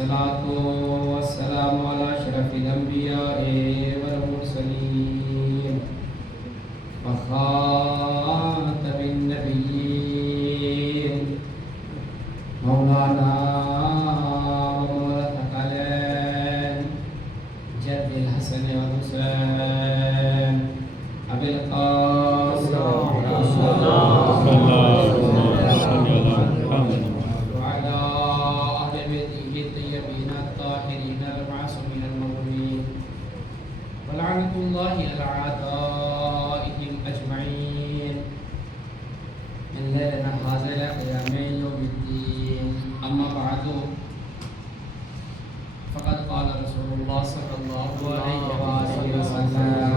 والصلاة والسلام على أشرف الأنبياء والمرسلين وخاتم النبيين مولانا ومولا الثقلين جد الحسن والحسين أبي القاسم وعلى أهل بيته الطيبين الطاهرين المعصومين المغفورين ولعنة الله على أعدائهم أجمعين من ليلنا هذا إلى قيام يوم الدين. أما بعد فقد قال رسول الله صلى الله عليه وآله وسلم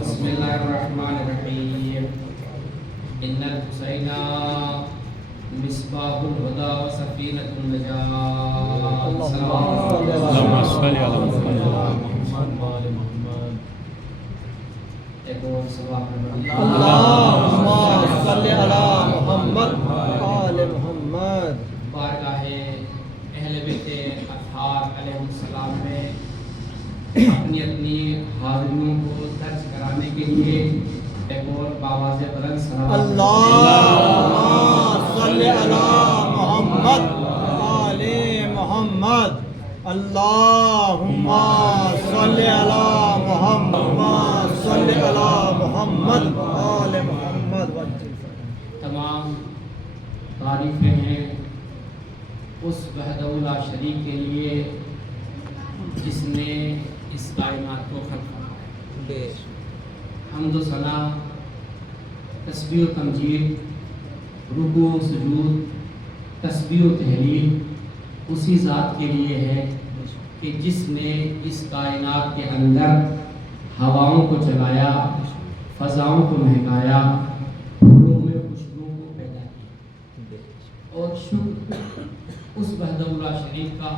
بسم الله الرحمن الرحيم إن الحسين مصباح الهدى وسفينة النجاة. اللهم صل على محمد. ایک اور سوال اللهم صل على محمد آل محمد. بارگاہ اہل بیت اطہار علیہ السلام میں اپنی اپنی حاضریوں کو درج کرانے کے لیے ایک اور باواز بلند سلام. اللهم صل على محمد آل محمد. اللهم صل على محمد صل على محمد آل محمد. تمام تعریفیں ہیں اس وحدہ لا شریک کے لیے جس نے اس کائنات کو خلق کیا. حمد و ثنا، تسبیح و تمجید، رکوع و سجود، تسبیح و تحلیل اسی ذات کے لیے ہے کہ جس نے اس کائنات کے اندر ہواؤں کو چلایا، فضاؤں کو مہکایا، پھولوں میں خوشبو کو پیدا کیا. اور شکر اس وحدہ لا شریک کا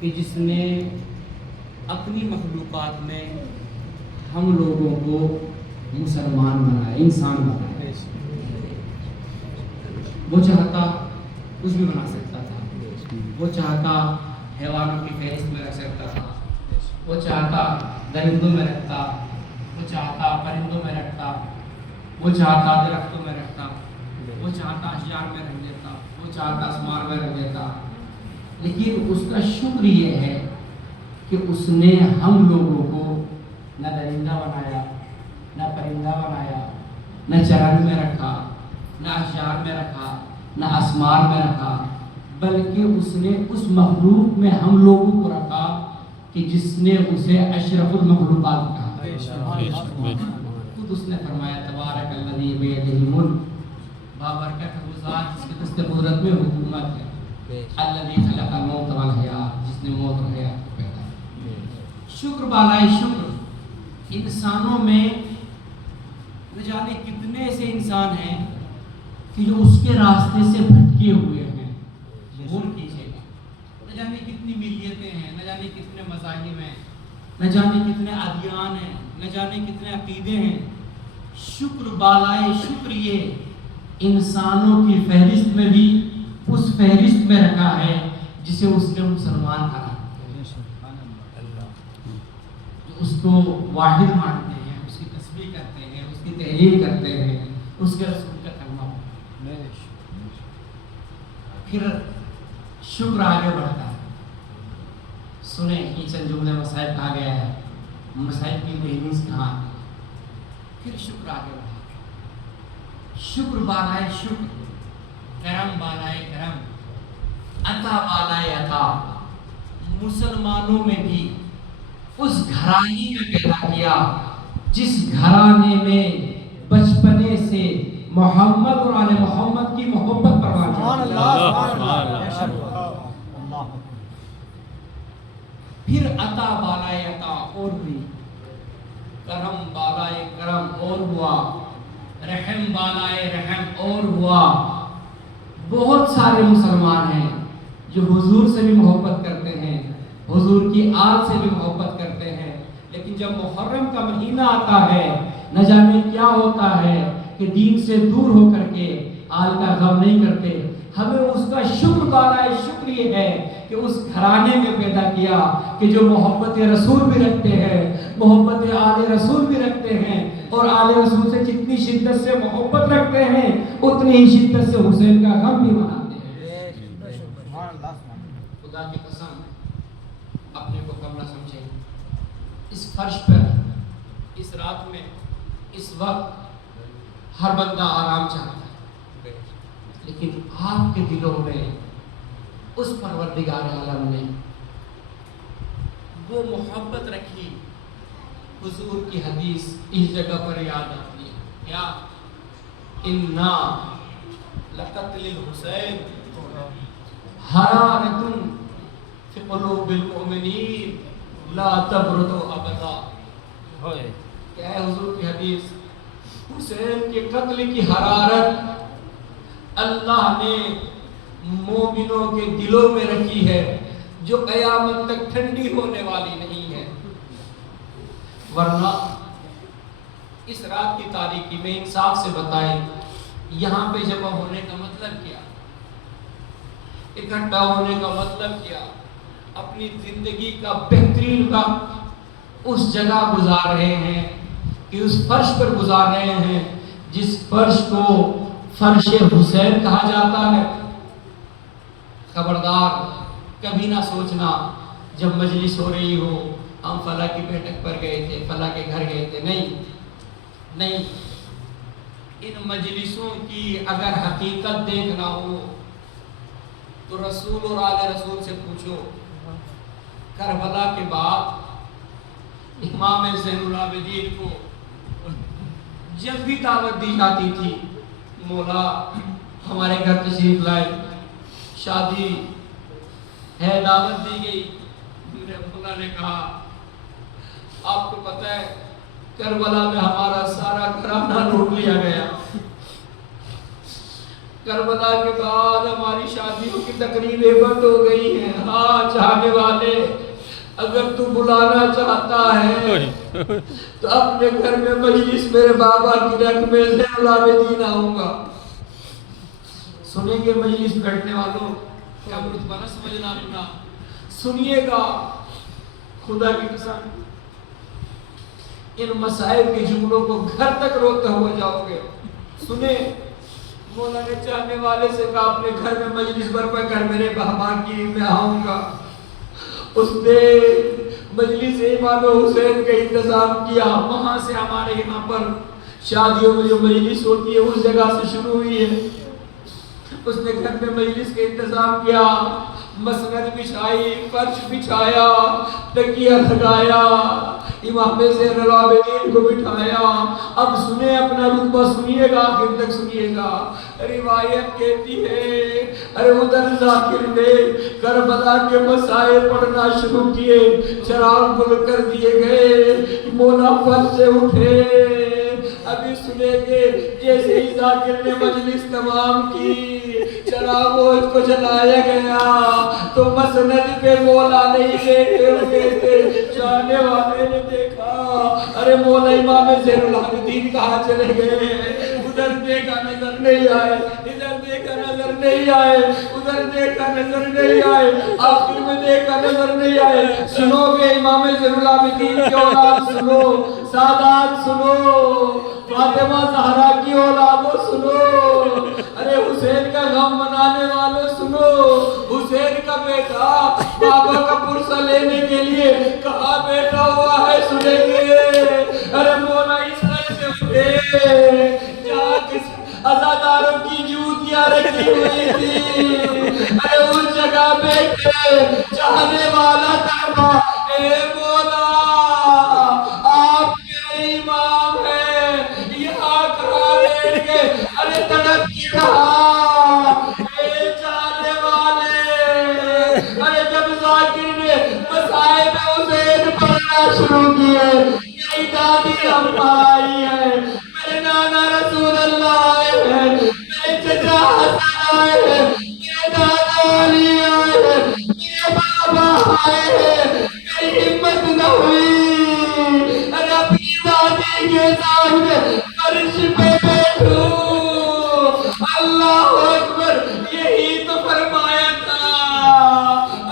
کہ جس نے اپنی مخلوقات میں ہم لوگوں کو مسلمان بنایا، انسان بنایا. وہ چاہتا کچھ بھی بنا سکتا تھا، وہ چاہتا حیوانوں کی فہرست میں رکھ سکتا تھا، وہ چاہتا درندوں میں رکھتا، وہ چاہتا پرندوں میں رکھتا، وہ چاہتا درختوں میں رکھتا، وہ چاہتا اشجار میں رکھ دیتا، وہ چاہتا آسمان میں رکھ دیتا. لیکن اس کا شکر یہ ہے کہ اس نے ہم لوگوں کو نہ درندہ بنایا، نہ پرندہ بنایا، نہ چرن میں رکھا، نہ اشجار میں رکھا، نہ آسمان میں رکھا، بلکہ اس نے اس مخلوق میں ہم لوگوں کو رکھا کہ جس نے اسے اشرف المخلوقات کہا. خود اس نے فرمایا تبارک الذی بیدہ الملک، بابرکت ہے وہ ذات جس کے دست قدرت میں حکومت ہے. الذی خلق الموت والحیات، جس نے موت اور حیات کو پیدا کیا. شکر بالائے شکر. انسانوں میں نہ جانے کتنے ایسے انسان ہیں کہ جو اس کے راستے سے بھٹکے ہوئے ہیں. غور کیجیے گا، نہ جانے کتنی ملیتیں ہیں، نہ جانے کتنے مذاہب ہیں، نہ جانے کتنے ادیان ہیں، نہ جانے کتنے عقیدے ہیں. شکر بالائے شکر یہ انسانوں کی فہرست میں بھی اس فہرست میں رکھا ہے جسے اس نے مسلمان کہا، جو اس کو واحد مانتے ہیں، اس کی تسبیح کرتے ہیں، اس کی تحلیل کرتے ہیں، اس کے رسول کا کلمہ. پھر شکر آگے بڑھتا ہے. سنیں یہ چند جملے مصائب کہا گیا ہے، مصائب کی تحریر کہاں. پھر شکر آگے بڑھا. شکر بالائے شکر، کرم بالائے کرم، عطا بالائے عطا. مسلمانوں میں بھی اس گھرانے میں پیدا کیا جس گھرانے میں بچپنے سے محمد اور آل محمد کی محبت پروان چڑھی. پھر عطا بالائے عطا اور ہوئی، کرم بالائے کرم اور ہوا، رحم بالائے رحم اور ہوا. بہت سارے مسلمان ہیں جو حضور سے بھی محبت کرتے ہیں، حضور کی آل سے بھی محبت کرتے ہیں، لیکن جب محرم کا مہینہ آتا ہے نہ جانے کیا ہوتا ہے کہ دین سے دور ہو کر کے آل کا غم نہیں کرتے، ہمیں اس کا شکر بالائے شکر یہ ہے کہ اس گھرانے میں پیدا کیا کہ جو محبت رسول بھی رکھتے ہیں، محبت آل رسول بھی رکھتے ہیں، اور آل رسول سے جتنی شدت سے محبت رکھتے ہیں اتنی ہی شدت سے حسین کا غم بھی مناتے ہیں۔ خدا کی قسم اپنے کو کم نہ سمجھیں، اس فرش پر، اس رات میں، اس وقت ہر بندہ آرام چاہتا ہے، لیکن آپ کے دلوں میں اس پروردگار عالم نے وہ محبت رکھی۔ حضور کی حدیث اس جگہ پر یاد آتی ہے، کیا؟ اِنَّا لَقَتْلِ الْحُسَيْنِ حَرَارَةٌ فِي قُلُوبِ الْمُؤْمِنِينَ لَا تَبْرُدُ أَبَدًا۔ کیا ہے حضور کی حدیث؟ حسین کے قتل کی حرارت اللہ نے مومنوں کے دلوں میں رکھی ہے، جو قیامت تک ٹھنڈی ہونے والی نہیں ہے۔ ورنہ اس رات کی تاریکی میں انصاف سے بتائیں، یہاں پہ جمع ہونے کا مطلب کیا؟ اکٹھا ہونے کا مطلب کیا؟ اپنی زندگی کا بہترین وقت اس جگہ گزار رہے ہیں کہ اس فرش پر گزار رہے ہیں جس فرش کو فرش حسین کہا جاتا ہے۔ خبردار کبھی نہ سوچنا جب مجلس ہو رہی ہو ہم فلاں کی بیٹھک پر گئے تھے، فلاں کے گھر گئے تھے، نہیں۔ ان مجلسوں کی اگر حقیقت دیکھنا ہو تو رسول اور آل رسول سے پوچھو۔ کربلا کے بعد امام زین العابدین کو جب بھی دعوت دی جاتی تھی، مولا ہمارے گھر تشریف لائے، شادی ہے، دعوت دی گئی، میرے مولا نے کہا آپ کو پتہ ہے کربلا میں ہمارا سارا گھرانہ لوٹ لیا گیا، کربلا کے بعد ہماری شادیوں کی تقریبیں بند ہو گئی ہیں۔ ہاں چاہنے والے، اگر تو بلانا چاہتا ہے تو اپنے گھر میں مجلس میرے بابا کی رکھ میں زین العابدین آؤں گا۔ سنیں گے مجلس بیٹھنے والوں، کیا رتبہ نہ سمجھنا اپنا، سنیے گا، خدا کی قسم ان مسائل کے جملوں کو گھر تک روتے ہوئے جاؤ گے۔ سنیں، مولا نے چاہنے والے سے کہا اپنے گھر میں مجلس برپا کر، میرے بابا کی میں آؤں گا۔ اس نے مجلس امام حسین کا انتظام کیا، وہاں سے ہمارے یہاں پر شادیوں میں جو مجلس ہوتی ہے اس جگہ سے شروع ہوئی ہے۔ اس نے گھر میں مجلس کا انتظام کیا، مسند بچھائی، فرش بچھایا، تکیہ لگایا، امام زین العابدین کو بٹھایا۔ اب سنیں، اپنا رتبہ سنیے گا، آخر تک سنیے گا۔ روایت کہتی ہے ارے ادھر ذاکر نے کربلا کے مسائل پڑھنا شروع کیے، چراغ گل کر دیے گئے، مولا فرش سے اٹھے۔ ابھی سنیں گے، جیسے ہی ذاکر نے مجلس تمام کی، چراغوں کو جلایا گیا تو مسند پہ مولا نہیں بیٹھے ہوئے تھے۔ جانے والے نے دیکھا ارے مولا امام زین العابدین کہاں چلے گئے؟ ادھر دیکھا نظر نہیں آئے، ادھر دیکھا نظر نہیں آئے، ادھر دیکھا نظر نہیں آئے، آخر میں دیکھا نظر نہیں آئے۔ سنو گے امام زین العابدین کی اولاد سنو، سادات سنو، فاطمہ زہرا کی اولادوں سنو، ارے حسین کا غم منانے والوں سنو، حسین کا بیٹا بابا کا پرسہ لینے کے لیے کہاں بیٹھا ہوا ہے، سنیں گے۔ ارے مولا اس طرح سے اٹھے جہاں کس عزاداروں کی جوتیاں رکھی ہوئی تھی، ارے اس جگہ بیٹھے، چاہنے والا تھا، اے مولا آپ میرے امام ہیں، یہاں کہاں بیٹھ گئے؟ ارے تڑپ کی کہا، اے چاہنے والے، ارے جب ذاکر نے مصائب حسین پڑھنا شروع کیے، میری دادی اماں آئی ہے، میرے نانا رسول اللہ آئے ہیں، میرے چچا حسن آئے ہیں، میرے دادا علی آئے ہیں، میرے بابا آئے ہیں، میری ہمت نہ ہوئی ارے اپنی دادی کے سامنے فرش پہ بیٹھوں، اللہ اکبر، یہی تو فرمایا تھا۔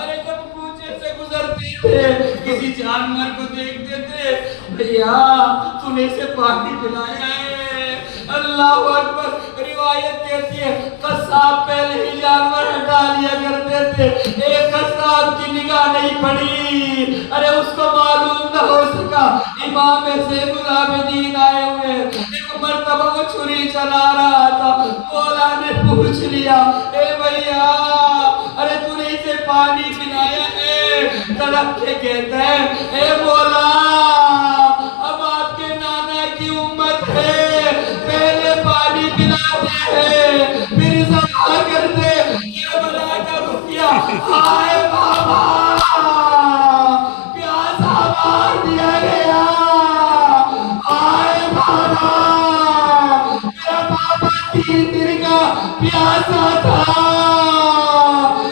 ارے جب کوچے سے گزرتے تھے کسی جانور کو دیکھتے تھے، بھیا تو نے اسے پانی پلایا ہے؟ اللہ اکبر۔ روایت کہتی ہے قصاب پہلے ہی جانور ہٹا لیا کرتے تھے، ایک قصاب کی نگاہ نہیں پڑی، ارے اس کو معلوم نہ ہو سکا امام زین العابدین آئے ہوئے۔ ایک مرتبہ وہ چھری چلا رہا تھا، مولا نے پوچھ لیا اے بھیا ارے تو نے اسے پانی پلایا ہے؟ تڑپ کے کہتا ہے اے مولا اب آپ کے نانا کی امت ہے، پہلے پانی پلاتے ہیں پھر ذبح کرتے، کربلا کا رکیا آئے بابا پیاسا مار دیا گیا، آئے بابا میرا بابا 3 دن کا پیاسا تھا۔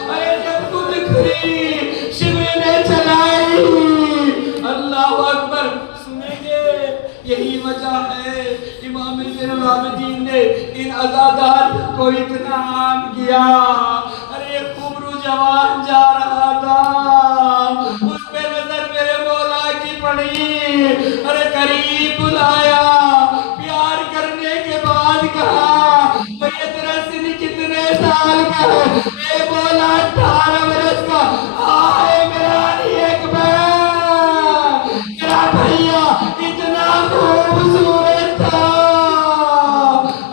ارے جب خود کھری شمع نے چلائی، اللہ اکبر۔ سنیں گے یہی وجہ ہے امام زین العابدین نے ان عزادار کو اتنا عام کیا۔ ارے خبرو جوان جا رہا تھا، اس پہ نظر میرے مولا کی پڑی، ارے قریب بلایا، پیار کرنے کے بعد کہا بھئی تیرا سن کتنے سال کا ہے؟ اے مولا 18 برس کا۔ آئے میرا علی اکبر، میرا بھیا اتنا خوبصورت تھا۔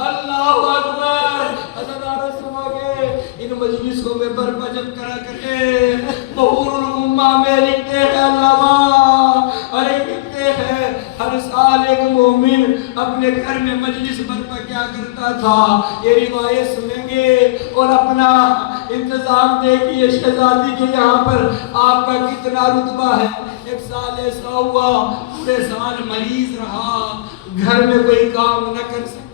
اللہ اکبر۔ عزادار سنو گے ان مجلسوں میں برپا جب کرا کرے، بحور الامہ میں لکھتے ہیں علماء، ارے لکھتے ہیں ہر سال ایک مومن اپنے گھر میں مجلس برپا کیا کرتا تھا۔ یہ روایت سنیں گے اور اپنا انتظام دیکھیے شہزادی کے یہاں پر آپ کا کتنا رتبہ ہے۔ ایک سال ایسا ہوا پورے سال مریض رہا، گھر میں کوئی کام نہ کر سکا،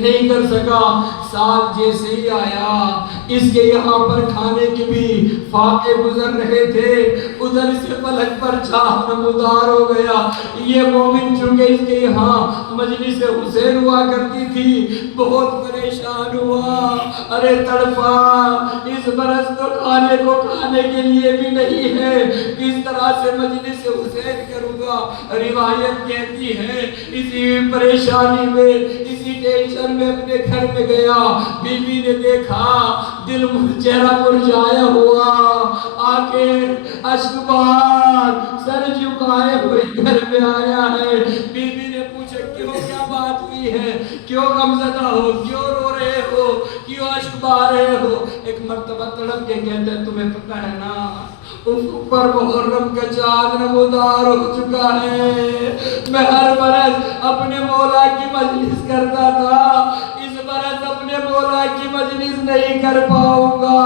نہیں کر سکا۔ سال جیسے ہی آیا اس کے یہاں پر کھانے کے بھی فاقے گزر رہے تھے، ادھر سے فلک پر چاہ نمودار ہو گیا۔ یہ مومن چونکہ اس کے یہاں مجلس حسین ہوا کرتی تھی، بہت پریشان ہوا، ارے تڑپا، اس برس تو کھانے کو کھانے کے لیے بھی نہیں ہے، کس طرح سے مجلس حسین کروں گا۔ روایت کہتی ہے اسی پریشانی میں، اسی ٹینشن میں اپنے گھر میں گیا، بیوی نے دیکھا دل چہرہ مرجھایا ہوا، آنکھیں اشکبار، سر جھکائے ہوئے گھر میں آیا ہے۔ بیوی نے پوچھا کیوں، کیا بات ہوئی ہے، کیوں غمزدہ ہو، کیوں رو رہے ہو، کیوں اشکبا رہے ہو؟ ایک مرتبہ تڑپ کے کہتے ہیں تمہیں پتہ ہے نا افق پر محرم کا چاند نمودار ہو چکا ہے، میں ہر برس اپنے مولا کی مجلس کرتا تھا، اس برس اپنے مولا کی مجلس نہیں کر پاؤں گا۔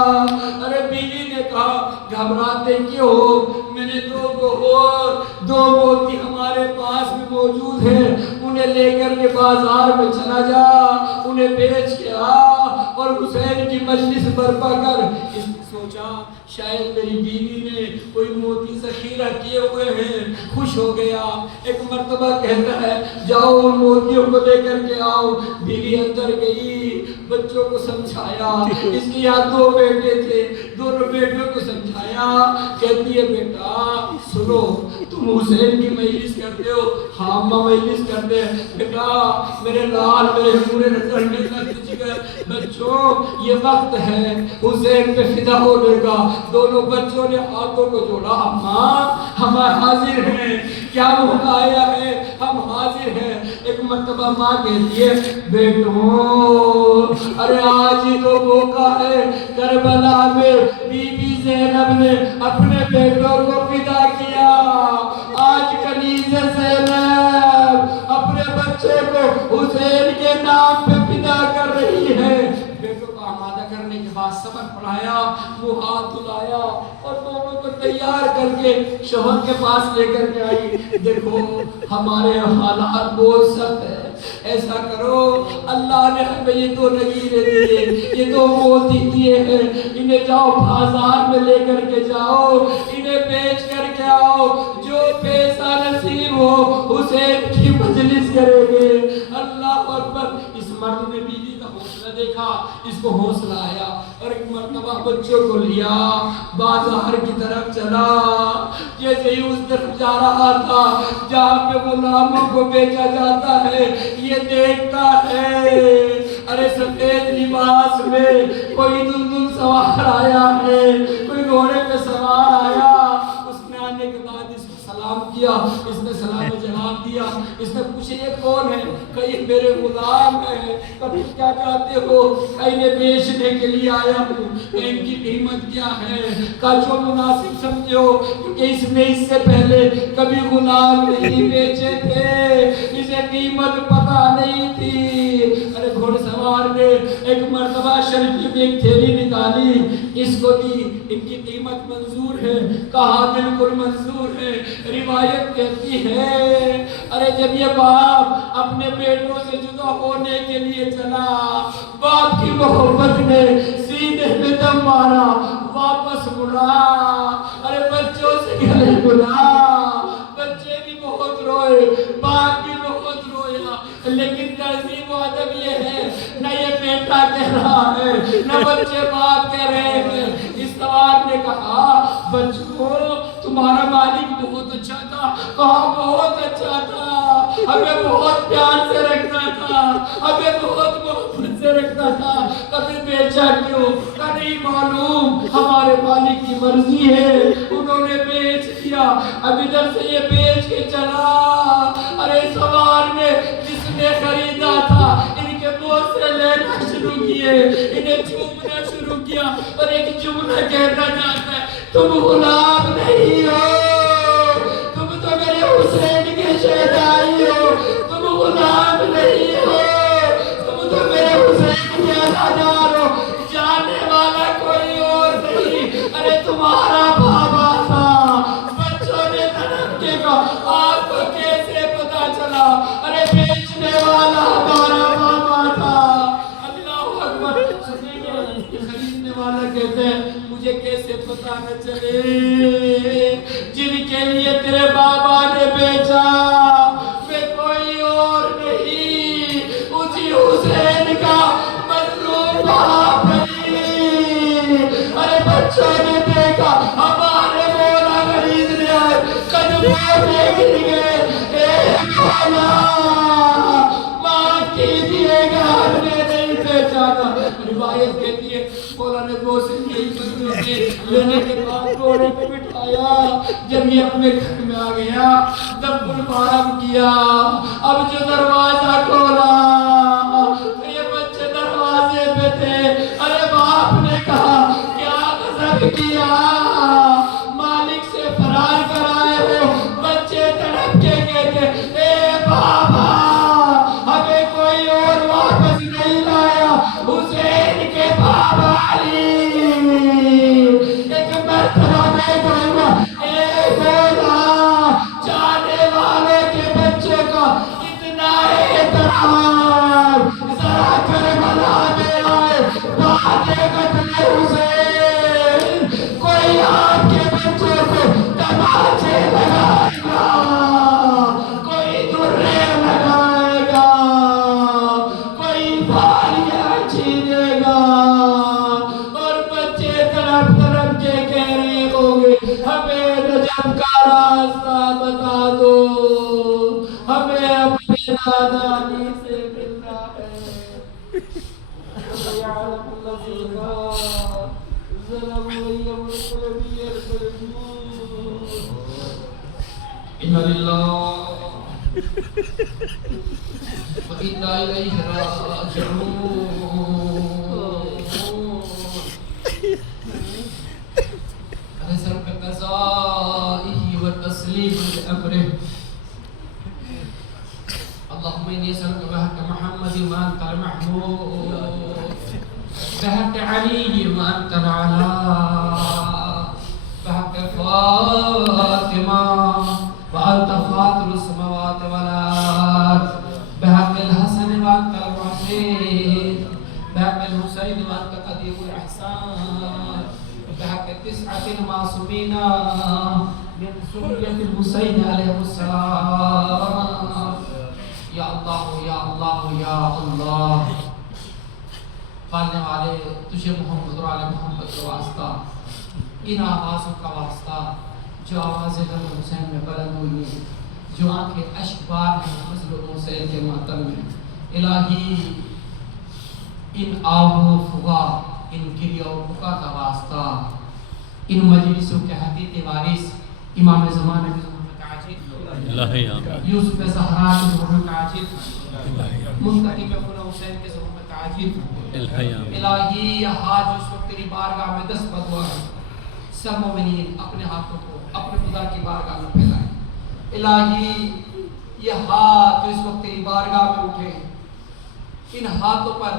ارے بیوی نے کہا گھبراتے کیوں ہو، میں نے 2 موتی ہمارے پاس میں موجود ہیں، انہیں لے کر کے بازار میں چلا جا، انہیں بیچ کے آ اور حسین کی مجلس برپا کر۔ اس نے سوچا شاید میری بیوی نے کوئی موتی ذخیرہ کیے ہوئے ہیں، خوش ہو گیا۔ ایک مرتبہ کہتا ہے جاؤ ان موتیوں کو لے کر کے آؤ۔ بیوی اندر گئی، بچوں کو سمجھایا، اس کے یہاں 2 بیٹے تھے، دونوں بیٹوں کو سمجھایا، کہتی ہے بیٹا سنو تم حسین کی مجلس کرتے ہو؟ ہاں اماں مجلس کرتے ہیں۔ بیٹا میرے لال میرے پورے نظر میں لگ جگر، بچوں یہ وقت ہے حسین پہ فدا ہونے کا۔ دونوں بچوں نے ہاتھوں کو جوڑا، اماں ہم حاضر ہیں، کیا موقع آیا ہے، ہم حاضر ہیں۔ ایک مرتبہ ماں کہتی ہے بیٹوں ارے آج ہی تو موقع ہے، کربلا میں بی بی زینب نے اپنے بیٹوں کو فدا کیا، آج کنیز زینب اپنے بچے کو حسین کے نام پہ فدا کر رہی ہے۔ بیٹوں کو آمادہ کرنے کے بعد سبق پڑھایا، وہ ہاتھ دھلایا اور دونوں کو تیار کر کے شوہر کے پاس لے کر کے آئی۔ دیکھو ہمارے حالات بہت سخت ہے، ایسا کرو اللہ نے ہمیں یہ 2 نگیرے دیے، یہ 2 موتی دیے ہیں، انہیں جاؤ بازار میں لے کر کے جاؤ، انہیں بیچ کر کے آؤ، جو پیسہ نصیب ہو حسین کی مجلس کریں گے۔ اللہ اکبر۔ اس مرد نے بیوی کا حوصلہ حوصلہ دیکھا، اس کو حوصلہ آیا اور ایک مرتبہ بچوں کو لیا بازار کی طرف چلا. جیسے ہی اس طرف جا رہا تھا جہاں پہ غلاموں کو بیچا جاتا ہے، یہ دیکھتا ہے ارے سفید لباس میں کوئی دلدل سوار آیا ہے، کوئی گھوڑے پہ سوار آیا. اس نے آنے کے بعد اس کو سلام کیا، اس نے سلام و جواب دیا. اس نے پوچھا یہ کون ہے؟ کہ یہ میرے غلام ہے. کبھی کیا چاہتے ہو؟ کہ انہیں بیچنے کے لیے آیا ہوں. ان کی قیمت کیا ہے؟ کہ جو مناسب سمجھے ہو، کیونکہ اس نے اس سے پہلے کبھی غلام نہیں بیچے تھے، اسے قیمت پتہ نہیں تھی. ارے گھوڑ سوار نے ایک مرتبہ شریف میں ایک تھیلی نکالی، اس کو دی. ان کی قیمت منظور ہے؟ کہا بالکل منظور ہے. روایت کہتی ہے ارے جب یہ باپ اپنے بیٹوں سے جدا ہونے کے لیے چلا، باپ کی محبت نے سینے میں دم مارا، واپس مڑا. ارے بچوں سے گلے ملا، بچے بھی بہت روئے، باپ بھی بہت رویا. لیکن تہذیب و ادب یہ ہے، نہ یہ بیٹا کہہ رہا ہے نہ بچے باپ کہہ رہے ہیں. اس سوار نے کہا بچوں تمہارا مالک بہت اچھا تھا. کہا بہت اچھا تھا، ہمیں بہت پیار سے رکھتا تھا، ہمیں بہت محبت سے رکھتا تھا. کبھی بیچا کیوں؟ کہ نہیں معلوم، ہمارے مالک کی مرضی ہے، انہوں نے بیچ دیا. اب ادھر سے یہ بیچ کے چلا. ارے سوار نے جس نے خریدا تھا ان کے بوسے لینا شروع کیے، انہیں چومنا شروع کیا اور ایک جملہ کہتا جاتا ہے تم غلام نہیں ہو، تم تو میرے حسین کے شہدائی ہو. تم غلام نہیں ہو، تم تو میرے حسین کے ازادار ہو، جانے والا کوئی اور نہیں. ارے تمہارا بابا تھا. بچوں نے تڑپ کے کہا آپ کو کیسے پتا چلا؟ ارے بیچنے والا ہمارا بابا تھا. اللہ اکبر. خریدنے والا کہتے ہیں مجھے کیسے پتا نہ چلے، جن کے لیے تیرے بابا نے بیچا میں کوئی اور نہیں، اسی حسین کا مظلوم باپ نہیں. ارے بچوں نے دیکھا ہمارے مولا خریدنے آئے، قدموں میں گر گئے. اے مولا معاف کیجیے گا، ہم نے نہیں بیچا تھا. روایت کہتی ہے مولا نے بوسے لینے کے بعد گھوڑے پہ بٹھایا. جب یہ اپنے گھر میں آ گیا دب المعارم کیا. اب جو دروازہ کھولا یہ بچے دروازے پہ تھے. ارے باپ نے کہا کیا غضب کیا، مالک سے فرار کرائے ہو. بچے تڑپ کے کہتے اے بابا ہمیں کوئی اور واپس نہیں لایا، حسین کے بابا علی. ایک مرتبہ میں کہوں گا اے مولا جانے والے کے بچے کا اتنا احترام، ذرا کربلا میں آئے بعد قتل حسین کوئی آپ کے بچوں کو تماچے لگائے گا، کوئی درے لگائے گا، کوئی بالیاں چھینے گا. اور بچے تڑپ تڑپ کے کہہ رہے ہوں گے ہمیں نجف کا راستہ بتا دو، ہمیں اپنے نادانی سے ملنا ہے. یعلم الذین ظلموا یوم یرجعون. انا للہ وإنا إليه راجعون. أنزل بقضائه والتسليم لأمره. اللهم إني أسألك بحق محمد وأنت المحمود، بحق علي وأنت العلا، بحق فاطمة وأنت فاطر السماوات والأرض، بحق الحسن وأنت المحسن، بحق الحسين وأنت قدير الإحسان، بحق 9 المعصومين من سورية الحسين عليه السلام. یا اللہ یا اللہ یا اللہ. پالنے والے تجھے محمد اور آل محمد کا واسطہ، ان آوازوں کا واسطہ جو آوازیں غم حسین میں بلند ہوئی ہیں، جو آنکھیں اشک بار ہیں مظلوم حسین کے ماتم میں، الہی ان آہو فغا، ان گریہ و بکا کا واسطہ، ان مجلسوں کے حقیقی وارث امام زمانہ کی ظہور میں تعجیل، الہی آمین، یوسف زہرا کی ظہور میں تعجیل، منتقم ابن حسین کے ظہور میں تعجیل، الہی آمین، الہی یہ ہاتھ جو اس وقت تیری بارگاہ میں دست بدوا ہے، سب مومنین اپنے ہاتھوں کو اپنے خدا کی بارگاہ میں پھیلائیں۔ الہی یہ ہاتھ جو اس وقت تیری بارگاہ میں اٹھے، ان ہاتھوں پر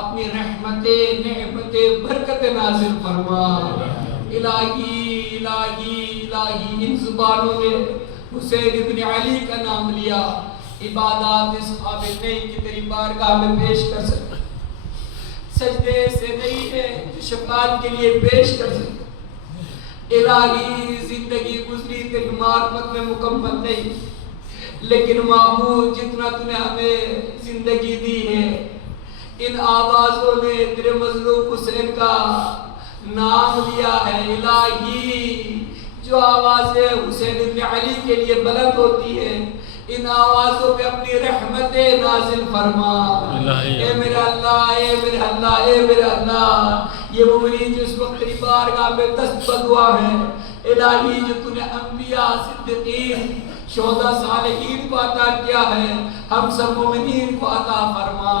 اپنی رحمتیں نعمتیں برکتیں نازل فرما۔ الہی الہی الہی ان زبانوں میں حسین ابن علی کا نام لیا، عبادات اس قابل نہیں کہ تیری بارگاہ میں پیش کر سکے، سجدے سے نہیں ہے جو شفاعت کے لیے پیش کر سکے۔ الہی زندگی گزری تیری معرفت میں مکمل نہیں، لیکن معبود جتنا تو نے ہمیں زندگی دی ہے، ان آوازوں نے تیرے مظلوم حسین کا نام لیا ہے۔ الہی جو آوازیں حسین ابن علی کے لیے بلند ہوتی ہیں، ان آوازوں پہ اپنی رحمتیں نازل فرما۔ اے میرا اللہ، اے میرا اللہ، اے میرا اللہ، یہ مومنین جو اس وقت تیری بارگاہ میں دست بدوا ہے، الہی جو تو نے انبیاء صدیقین شہداء صالحین کو عطا کیا ہے، ہم سب مومنین کو عطا فرما۔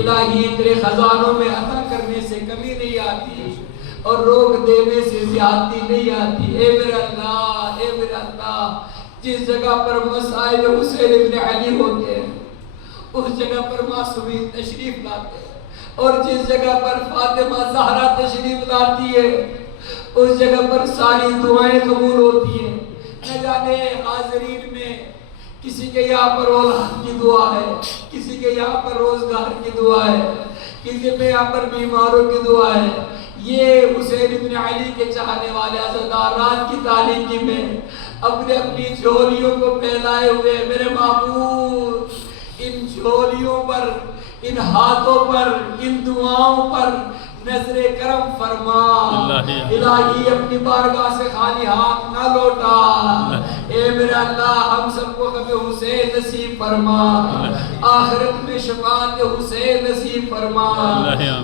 الہی تیرے خزانوں میں عطا کرنے سے کمی نہیں آتی اور روک دینے سے زیادتی نہیں آتی۔ اے میرا اللہ، اے میرا اللہ، جس جگہ پر مسائل حسین ابن علی ہوتے ہیں اس جگہ پر معصومین تشریف لاتے ہیں، اور جس جگہ پر فاطمہ زہرا تشریف لاتی ہے اس جگہ پر ساری دعائیں قبول ہوتی ہیں۔ نہ جانے حاضرین میں کسی کے یہاں پر اولاد کی دعا ہے، کسی کے یہاں پر روزگار کی دعا ہے، کسی کے یہاں پر بیماروں کی دعا ہے۔ یہ حسین ابن علی کے چاہنے والے عزاداران کی تاریکی میں اپنی جھولیوں کو پھیلائے ہوئے، میرے معبود ان جھولیوں پر، ان ہاتھوں پر، ان دعاؤں پر نظر کرم فرما۔ الہی اپنی بارگاہ سے خالی ہاتھ نہ لوٹا۔ اے میرا اللہ، ہم سب کو کبھی حسین نصیب فرما، آخرت میں شفاعت حسین نصیب فرما،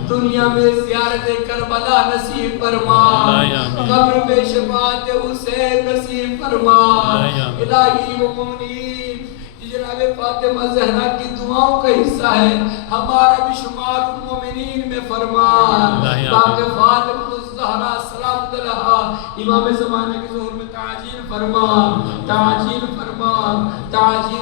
دنیا میں زیارت کربلا نصیب فرما، قبر میں شفاعت حسین نصیب فرما۔ الہی وہ مومنین جناب فاطمہ زہرا کی دعاؤں کا حصہ ہے، ہمارا بھی شمار مومنین میں فرما، تاکہ فاطمہ زہرا سلام علیہا امام زمانہ کے ظہور میں تعجیل فرما، تعجیل فرما، تعجیل